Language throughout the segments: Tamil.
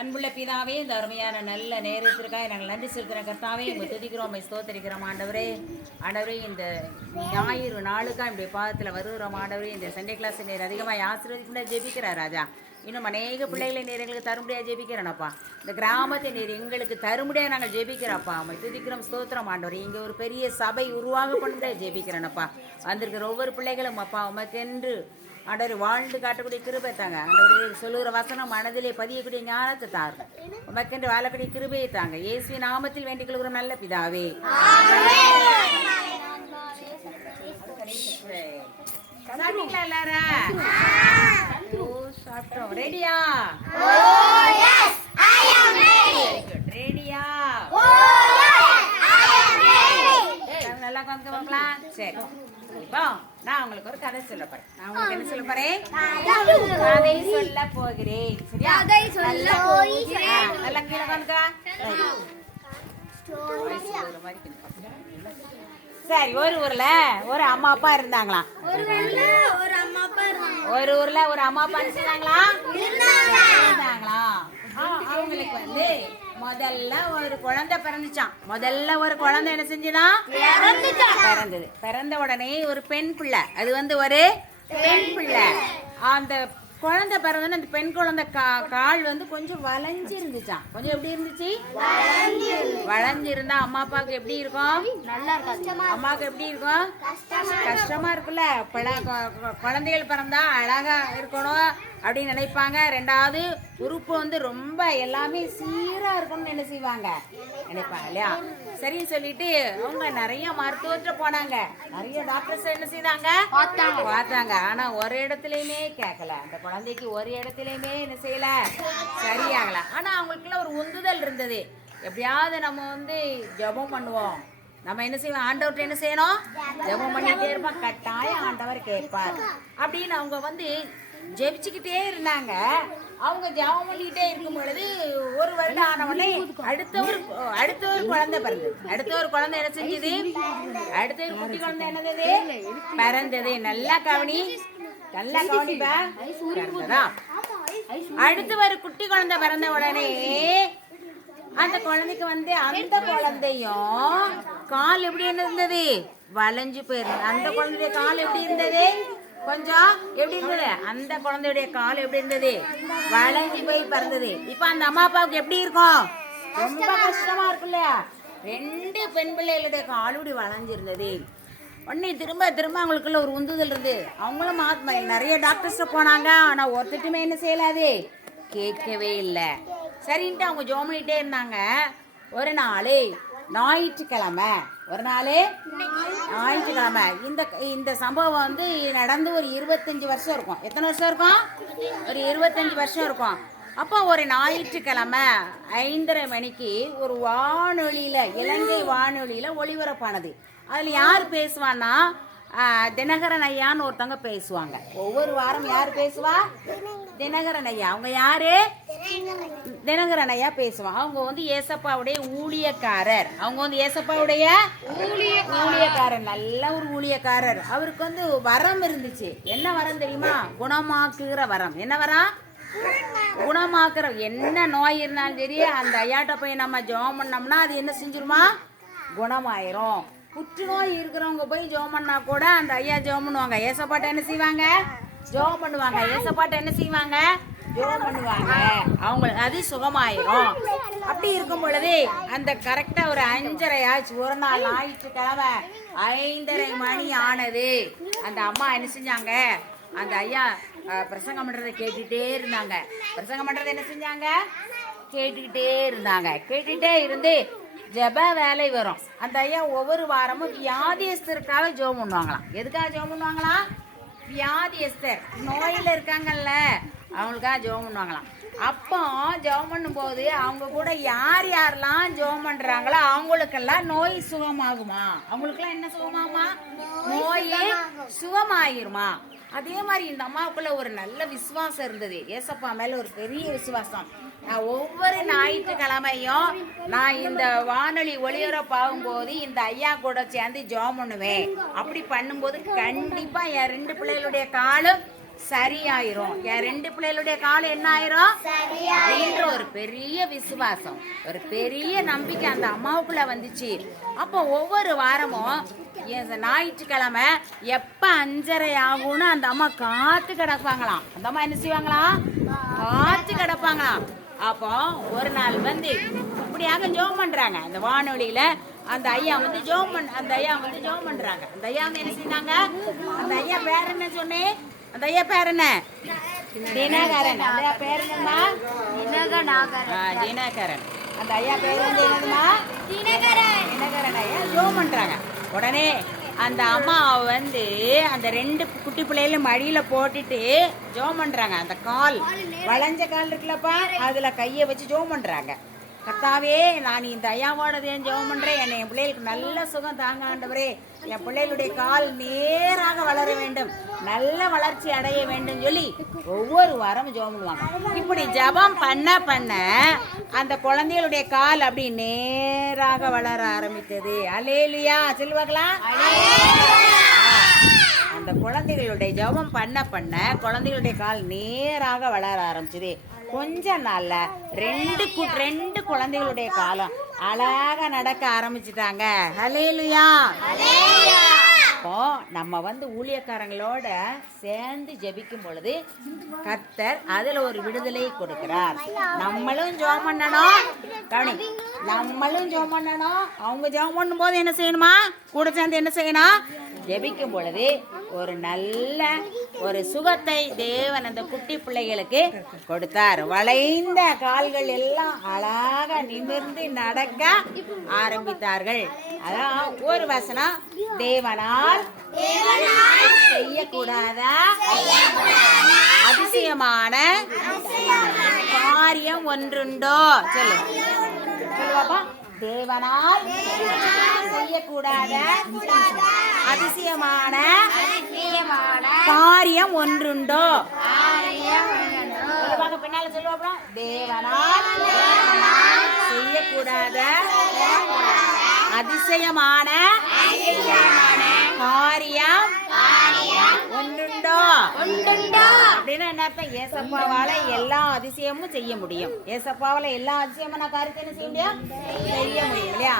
அன்புள்ள பிதாவே இந்த அருமையான நல்ல நேரத்திற்காக நாங்கள் நன்றி செலுத்துகிற கர்த்தாவே எங்கள் துதிக்கிறோம் அம்மை ஸ்தோத்தரிக்கிறோம் ஆண்டவரே. ஆண்டவரே இந்த ஞாயிறு நாளுக்காக இப்படி பாதத்தில் வருகிறோம் ஆண்டவரே. இந்த சண்டே கிளாஸ் நேர் அதிகமாக ஆசீர்வதிக்க ஜெபிக்கிறார் ராஜா. இன்னும் அநேக பிள்ளைகளை நீர் எங்களுக்கு தரும்படியாக ஜெபிக்கிறேனப்பா. இந்த கிராமத்தை நீர் எங்களுக்கு தரும்படியாக நாங்கள் ஜெபிக்கிறோப்பா. உங்களை துதிக்கிறோம் ஸ்தோத்திரம் ஆண்டவர். இங்கே ஒரு பெரிய சபை உருவாக பண்ணுறேன் ஜெபிக்கிறேனப்பா. வந்திருக்கிற ஒவ்வொரு பிள்ளைகளும் அப்பா உமக்கென்று ஆண்டவர் வாழ்ந்து காட்டக்கூடிய கிருபை தாங்க. ஆண்டவரே சொல்லுகிற வசனம் மனதிலே பதியக்கூடிய ஞானத்தை தாருங்க. உமக்கென்று வாழக்கூடிய கிருபையை தாங்க. இயேசுவின் நாமத்தில் வேண்டிக் கொள்கிற நல்ல பிதாவே. சாப்பிட்டீங்களா எல்லாரும்? சாப்பிட்டோம். ரெடியா ரெடியா நல்லா உட்காந்துக்கோங்களா சரி. இப்போ நான் உங்களுக்கு ஒரு கதை சொல்ல போறேன். நான் உங்களுக்கு என்ன சொல்ல போறேன்? கதை சொல்ல போகிறேன். சரியா? கதை சொல்ல ஆ, நல்லா கீழே சரி. ஒரு ஊர்ல ஒரு அம்மா அப்பா இருந்தாங்களாம் ஒரு ஊர்ல ஒரு அம்மா அப்பா இருந்தாங்க. ஒரு ஊர்ல ஒரு அம்மா அப்பா என்ன செய்றாங்களா இருந்தாங்களா? ஆ, அவங்களுக்கு வந்து முதல்ல ஒரு குழந்தை பிறந்துச்சான் முதல்ல ஒரு குழந்தை என்ன செஞ்சுதான் பிறந்தது. பிறந்த உடனே ஒரு பெண் பிள்ளை. அது வந்து ஒரு பெண் பிள்ளை. அந்த குழந்தை பிறந்தோடனே அந்த பெண் குழந்தை கா- கால் வந்து கொஞ்சம் வளைஞ்சு இருந்துச்சான் கொஞ்சம் எப்படி இருந்துச்சு? வளைஞ்சு இருந்தா அம்மா அப்பாவுக்கு எப்படி இருக்கும்? அம்மாவுக்கு எப்படி இருக்கும்? கஷ்டமா இருக்குல்ல. குழந்தைகள் பிறந்தா அழகா இருக்கணும் அப்படின்னு நினைப்பாங்க. ரெண்டாவது உறுப்பு வந்து ரொம்ப எல்லாமே சீரா இருக்கணும்னு என்ன செய்வாங்க? நினைப்பாங்க இல்லையா? சரின்னு சொல்லிட்டு அவங்க நிறைய மருத்துவர்கிட்ட போனாங்க. நிறைய டாக்டர்ஸ் என்ன செய்தாங்க? பார்த்தாங்க. பார்த்தாங்க. ஆனா ஒரு இடத்துலயுமே கேட்கல அந்த குழந்தைக்கு ஒரு இடத்துலயுமே என்ன செய்யல? சரியாகல. ஆனா அவங்களுக்குள்ள ஒரு உந்துதல் இருந்தது. எப்படியாவது நம்ம வந்து ஜெபம் பண்ணுவோம். நம்ம என்ன செய்வோம்? ஆண்டவர்கிட்ட என்ன செய்யணும்? ஜெபம் பண்ணிட்டே இருப்போம். கட்டாயம் ஆண்டவர் கேட்பார். அப்படின்னு அவங்க வந்து ஜெபிச்சுக்கிட்டே இருந்தாங்க. அவங்க ஜாபம் பண்ணிக்கிட்டே இருக்கும் பொழுது ஒரு வருடம் ஆன உடனே அடுத்த ஒரு அடுத்த ஒரு குழந்தை பிறந்தது. அடுத்த ஒரு குழந்தை என்ன செஞ்சது? அடுத்த ஒரு குட்டி குழந்தை என்னது? பிறந்தது. நல்லா கவனி. நல்லா கவனிப்பா. அடுத்து ஒரு குட்டி குழந்தை பிறந்த உடனே அந்த குழந்தைக்கு வந்து அந்த குழந்தையும் கால் எப்படி என்ன இருந்தது? வளைஞ்சு போயிருந்தது. அந்த குழந்தைய கால் எப்படி இருந்தது? கொஞ்சம் எப்படி இருந்தது? அந்த குழந்தையுடைய கால் எப்படி இருந்தது? வளைஞ்சு போய் பிறந்தது. இப்ப அந்த அம்மா அப்பாவுக்கு எப்படி இருக்கும்? ரொம்ப கஷ்டமா இருக்கும் இல்லையா? ரெண்டு பெண் பிள்ளைகளுடைய கால் இப்படி வளைஞ்சிருந்தது. உடனே திரும்ப திரும்ப அவங்களுக்குள்ள ஒரு உந்துதல் இருந்து அவங்களும் ஆத்மா நிறைய டாக்டர்ஸ் போனாங்க. ஆனா ஒருத்தட்டுமே என்ன செய்யலாது? கேட்கவே இல்லை. சரின்ட்டு அவங்க ஜோம் இருந்தாங்க. ஒரு நாள் ஞாயிற்றுக்கிழமை. ஒரு நாளே? ஞாயிற்றுக்கிழமை. இந்த இந்த சம்பவம் வந்து நடந்து ஒரு இருபத்தஞ்சு வருஷம் இருக்கும். எத்தனை வருஷம் இருக்கும்? ஒரு இருபத்தஞ்சு வருஷம் இருக்கும். அப்போ ஒரு ஞாயிற்றுக்கிழமை ஐந்தரை மணிக்கு ஒரு வானொலியில் இலங்கை வானொலியில் ஒளிபரப்பானது. அதில் யார் பேசுவான்னா தினகரன் ஐயான்னு ஒருத்தவங்க பேசுவாங்க. ஒவ்வொரு வாரம் யார் பேசுவா? தினகரன் ஐயா. அவங்க யாரு? தினகரன் ஐயா பேசுவாங்க அவங்க வந்து ஏசப்பாவுடைய ஊழியக்காரர். அவங்க வந்து ஏசப்பாவுடைய ஊழியக்காரர். நல்ல ஒரு ஊழியக்காரர். அவருக்கு வந்து வரம் இருந்துச்சு. என்ன வரம் தெரியுமா? குணமாக்குகிற வரம். என்ன வரம்? குணமாக்குற என்ன நோய் இருந்தாலும் சரி அந்த ஐயாட்ட போய் நம்ம ஜெபம் பண்ணோம்னா அது என்ன செஞ்சிருமா? குணமாயிரும். புற்றுநோய் இருக்கிறவங்க போய் ஜெபம் பண்ணா கூட அந்த ஐயா ஜெபம் பண்ணுவாங்க. ஏசப்பாட்ட என்ன செய்வாங்க? ஜெபம் பண்ணுவாங்க. ஏசப்பாட்ட என்ன செய்வாங்க? ஜெபம் பண்ணுவாங்க. அவங்க அது சுகமாயிரும். அப்படி இருக்கும் பொழுது அந்த கரெக்டாக ஒரு அஞ்சரை ஆச்சு ஒரு நாள் ஞாயிற்றுக்கிழமை ஐந்தரை மணி ஆனது. அந்த அம்மா என்ன செஞ்சாங்க? அந்த ஐயா பிரசங்கம் பண்ணுறதை கேட்டுகிட்டே இருந்தாங்க. பிரசங்கம் பண்ணுறதை என்ன செஞ்சாங்க? கேட்டுக்கிட்டே இருந்தாங்க. கேட்டுகிட்டே இருந்து ஜெப வேலை வரும். அந்த ஐயா ஒவ்வொரு வாரமும் வியாதியஸ்தருக்காக ஜோம் பண்ணுவாங்களாம். எதுக்காக ஜோம் பண்ணுவாங்களாம்? வியாதியஸ்தர். நோயில் இருக்காங்கல்ல. அவங்களுக்காக ஜெபம் பண்ணுவாங்களாம். அப்போ ஜெபம் பண்ணும்போது அவங்க கூட யார் யாரெல்லாம் ஜெபம் பண்ணுறாங்களோ அவங்களுக்கெல்லாம் நோய் சுகமாகுமா? அவங்களுக்கெல்லாம் என்ன சுகமாகுமா? நோய் சுகமாயிருமா? அதே மாதிரி இந்த அம்மாவுக்குள்ள ஒரு நல்ல விசுவாசம் இருந்தது. ஏசப்பா மேல ஒரு பெரிய விசுவாசம். நான் ஒவ்வொரு ஞாயிற்றுக்கிழமையும் நான் இந்த வானொலி ஒளிபரப்பாகும் போது இந்த ஐயா கூட சேர்ந்து ஜோம் பண்ணுவேன். அப்படி பண்ணும்போது கண்டிப்பா என் ரெண்டு பிள்ளைகளுடைய காலும் சரியாயிரும். என் ரெண்டு பிள்ளைகளுடைய காலம் என்ன ஆயிரும்? அப்படின்ற ஒரு பெரிய விசுவாசம். ஒரு பெரிய நம்பிக்கை அந்த அம்மாவுக்குள்ள வந்துச்சு. அப்போ ஒவ்வொரு வாரமும் இந்த ஞாயிற்றுக்கிழமை எப்ப அஞ்சரை ஆகும்னு அந்த அம்மா காத்து கிடப்பாங்களாம். அந்த அம்மா என்ன செய்வாங்களாம் காத்து கிடப்பாங்களாம். அப்போ ஒரு நாள் வந்து இப்படியாக ஜோம் பண்றாங்க. அந்த வானொலியில அந்த ஐயா வந்து ஜோம் பண் அந்த ஐயா வந்து ஜோம் பண்றாங்க. அந்த ஐயா வந்து என்ன செய்தாங்க அந்த ஐயா பேர் என்ன சொன்னேன் அந்த ஐயா பேர் என்ன? தினகரன். அந்த ஐயா பேர் என்னம்மா? தினகரன். அந்த ஐயா பேர் வந்து என்னதுமா தினகரன். ஐயா. ஜோம் பண்றாங்க. உடனே அந்த அம்மா வந்து அந்த ரெண்டு குட்டி பிள்ளைகளும் மடியில போட்டுட்டு ஜோம் பண்றாங்க. அந்த கால். வளைஞ்ச கால் இருக்குல்லப்பா. அதுல கையை வச்சு ஜோம் பண்றாங்க. கர்த்தாவே நான் இந்த ஐயாவோட ஜெபம் பண்றேன். என்னை என் பிள்ளைகளுக்கு நல்ல சுகம் தாங்க ஆண்டவரே. என் பிள்ளைகளுடைய கால் நேராக வளர வேண்டும். நல்ல வளர்ச்சி அடைய வேண்டும் சொல்லி ஒவ்வொரு வாரமும் ஜெபம் பண்ணுவாங்க. இப்படி ஜெபம் பண்ண பண்ண அந்த குழந்தைகளுடைய கால் அப்படி நேராக வளர ஆரம்பித்தது. அலேலியா சொல்லுவாங்களா அந்த குழந்தைகளுடைய ஜெபம் பண்ண பண்ண குழந்தைகளுடைய கால் நேராக வளர ஆரம்பிச்சது. கொஞ்ச நாள்ல ரெண்டு ரெண்டு குழந்தைகளுடைய காலம் அழகாக நடக்க ஆரம்பிச்சிட்டாங்க. ஹலேலுயா இப்போ நம்ம வந்து ஊழியக்காரங்களோட சேர்ந்து ஜெபிக்கும் பொழுது கர்த்தர் அதில் ஒரு விடுதலை கொடுக்கிறார். நம்மளும் ஜெபம் பண்ணணும். கவனி நம்மளும் ஜெபம் பண்ணணும். அவங்க ஜெபம் பண்ணும்போது என்ன செய்யணுமா? கூட சேர்ந்து என்ன செய்யணும்? ஜெபிக்கும் பொழுது ஒரு நல்ல ஒரு சுகத்தை தேவன் அந்த குட்டி பிள்ளைகளுக்கு கொடுத்தார். வளைந்த கால்கள் எல்லாம் அழகாக நிமிர்ந்து நடக்க ஆரம்பித்தார்கள். அதான் ஒரு வசனம். தேவனால் செய்யக்கூடாத அதிசயமான காரியம் ஒன்றுண்டோ? சொல்லு. சொல்லுவாப்பா தேவனால் செய்யக்கூடாத அதிசயமான காரியம் ஒன்றுண்டோ? பின்னால தேவனால் செய்யக்கூடாத அதிசயமான காரியம் ஒன்றுண்டோ? அப்படின்னா என்ன அர்த்தம்? ஏசப்பாவால எல்லா அதிசயமும் செய்ய முடியும். ஏசப்பாவால எல்லா அதிசயமான காரியத்தை என்ன செய்ய முடியும்? செய்ய முடியும் இல்லையா?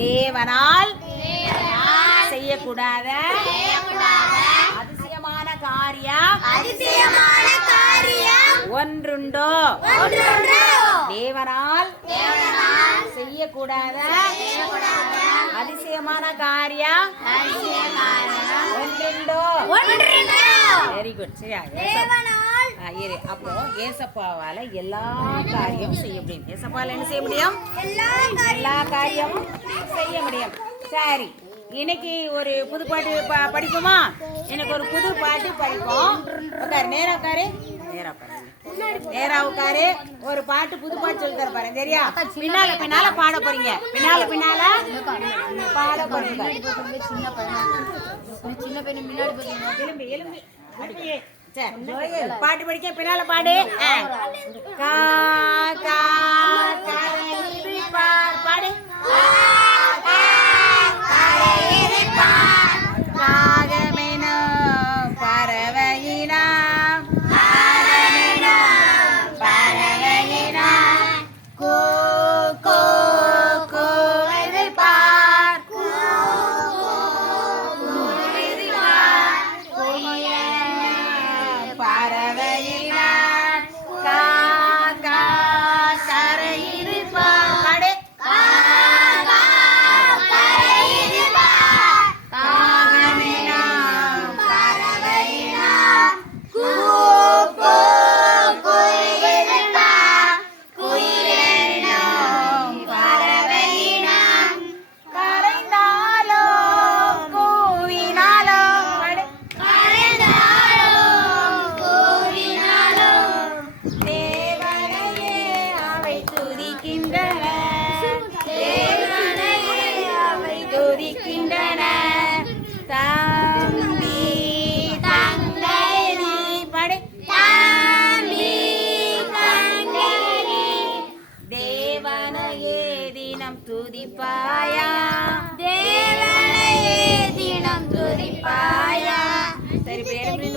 தேவனால் செய்யக்கூடாத காரியம்? அதிசயமான காரியம். ஒன்றுண்டோ? ஒன்றுண்டோ. தேவனால் செய்யக்கூடாத அதிசயமான காரியம்? ஒன்றுண்டோ? ஒன்றுண்டோ. வெரி குட் சரியா? இரு. அப்போ ஏசப்பாவால எல்லா காரியமும் செய்ய முடியும். ஏசப்பாவால என்ன செய்ய முடியும்? எல்லா எல்லா காரியமும் செய்ய முடியும். சரி. இன்னைக்கு ஒரு புது பாட்டு படிப்போமா? எனக்கு ஒரு புது பாட்டு படிப்போம். உட்காரு நேரா உட்காரு. நேரா உட்காரு. நேரா உட்காரு. ஒரு பாட்டு புது பாட்டு சொல்லி தர பாருங்க சரியா? பின்னால பின்னால பாட போறீங்க. பின்னால பின்னால பாட போறீங்க. சின்ன பையன் முன்னாடி பாட்டு படிக்க பின்னால பாடு. ஆ. கா கா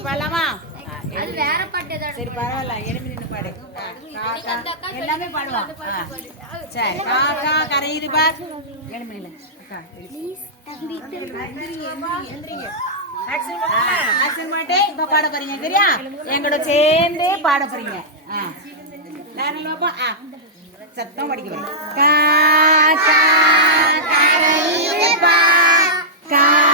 பாடலாமா? அது வேற பாட்டு சரி பரவாயில்ல. எழுப்பி நின்று பாடு. எல்லாமே பாடுவான். சரி. காக்கா கரையுது பார். எழுப்பி நில்லு. அக்கா எழுப்பி. ஆக்சன் மாட்டே இப்ப பாட போறீங்க சரியா? எங்களோட சேர்ந்து பாட போறீங்க. சத்தம் படிக்க போறீங்க. கரையுது பார்.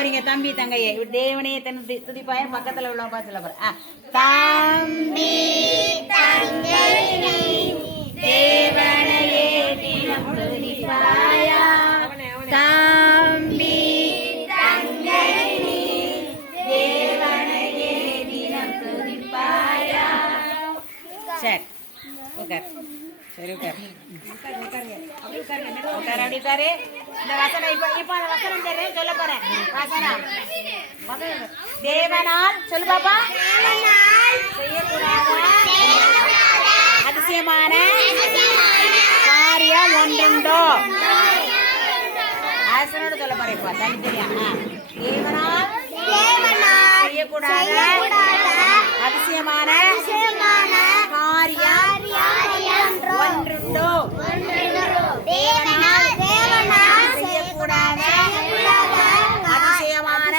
போறீங்க தம்பி தங்கையை. தேவனையே தினம் தி- துதிப்பாயா பக்கத்துல உள்ளவங்க சொல்ல போறேன். ஆ. தம்பி தங்கையை தேவனையே தினம் துதிப்பாயா? தம்பி தங்கையை தேவனையே தினம் துதிப்பாயா? சரி உட்கார். சரி உட்கார். உட்கார் அப்படி உட்காரு. இந்த வசனம் இப்ப இப்ப அந்த வசனம் தெரியும் சொல்ல போறேன்? வசனம். வசனம். தேவனால் சொல்லு பாப்பா. செய்யக்கூடாத அதிசயமான காரியம் ஒன்றுண்டோ? ஆசனோட சொல்ல போறேன் இப்ப. தனித்தனியா. ஆ. தேவனால் செய்யக்கூடாத அதிசயமான காரியம் ஒன்றுண்டோ செய்யக்கூடாத அதிசயமான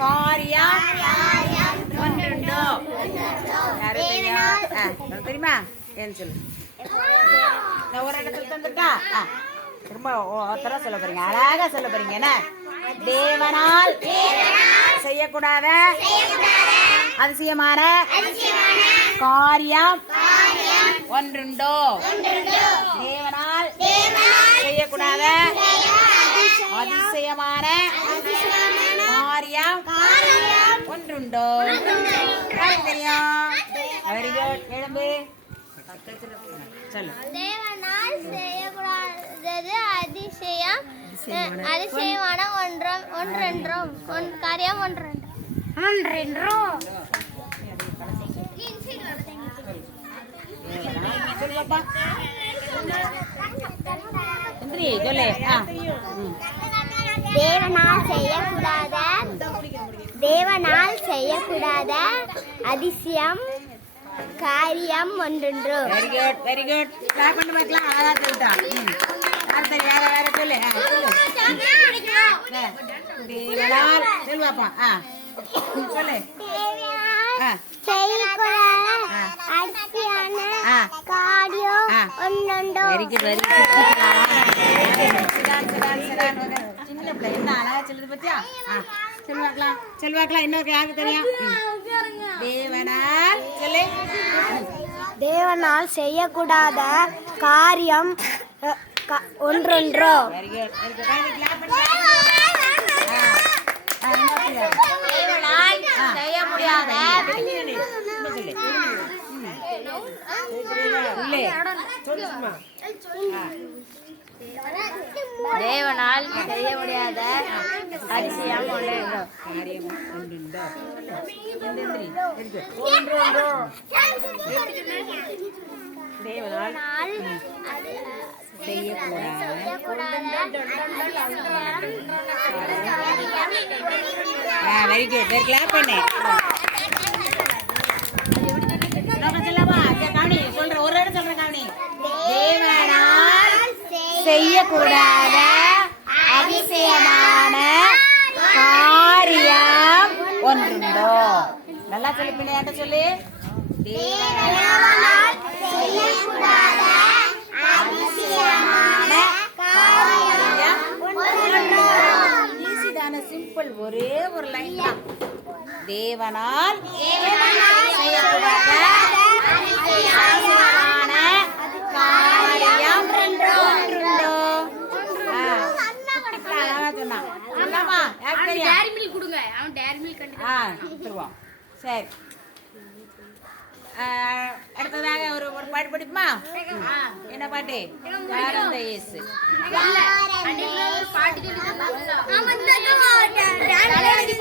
காரியம் ஒன்றுண்டோ யாரு தெரியும்? ஆ, உனக்கு தெரியுமா ஏன்னு சொல்லு. நான் ஒரு இடத்துல தந்துட்டா திரும்ப ஒருத்தர சொல்ல போறீங்க. அழகா சொல்ல போறீங்க. என்ன? தேவனால் செய்யக்கூடாத அதிசயமான காரியம் ஒன்றுண்டோ? தேவனால் செய்யக்கூடாத அதிசயமான காரியம் ஒன்றுண்டோ? தெரியும்? வெரி குட் எழும்பு. தேவனால் செய்யக்கூடாதது அதிசயம். அதிசயமான ஒன்றம் ஒன்றென்றும். ஒன் காரியம் ஒன்றென்றும். ஒன்றென்றும். தேவனால் செய்யக்கூடாத தேவனால் செய்யக்கூடாத அதிசயம் காரியம் ஒன்றென்று. Very good very good clap பண்ணி பார்க்கலாம் அழகா சொல்லிட்டான் ம். அடுத்து வேற வேற சொல்லு? தேவனால் சொல்லு. பாப்பா. ஆ. சொல்லு. ஆ. செய்யக்கூடாத ஆ. அதிசயான ஆ. காரியம் ஆ. ஒன்றென்று. வெரி குட் வெரி குட் சின்ன பிள்ளை. என்ன அழகா சொல்லுது பத்தியா? ஆ. சொல்லு பார்க்கலாம் சொல்லு பார்க்கலாம் இன்னொரு யாருக்கு தெரியும். தேவனால் தேவனால் செய்யக்கூடாத காரியம் ஒன்றொன்றோ. தேவனால் செய்ய முடியாத தேவனால் செய்ய முடியாத அதிசயம் தேவனால் வெரி குட் வெரி கிளாப் பண்ணு சொல்ற ஒரு இடம் சொல்ற காவணி. தேவ செய்யக்கூடாத அதிசயமான காரியம் ஒன்றுண்டோ? நல்லா சொல்லி பிள்ளையாட்ட சொல்லு. சிம்பிள் ஒரே ஒரு லைன் தான். தேவனால் செய்யக்கூடாத அதிசயமான காரியம் ஒன்றுண்டோ ஆ, அழகா சொன்னான் சொல்லாமா யாருக்கு தெரியும் டேரி மில்க் கொடுங்க அவன் டேரி மில்க் கண்டு ஆ கொடுத்துருவோம். சரி. அடுத்ததாக ஒரு ஒரு பாட்டு படிப்புமா? என்ன பாட்டு? யாரும் இயேசு. பாட்டு சொல்லி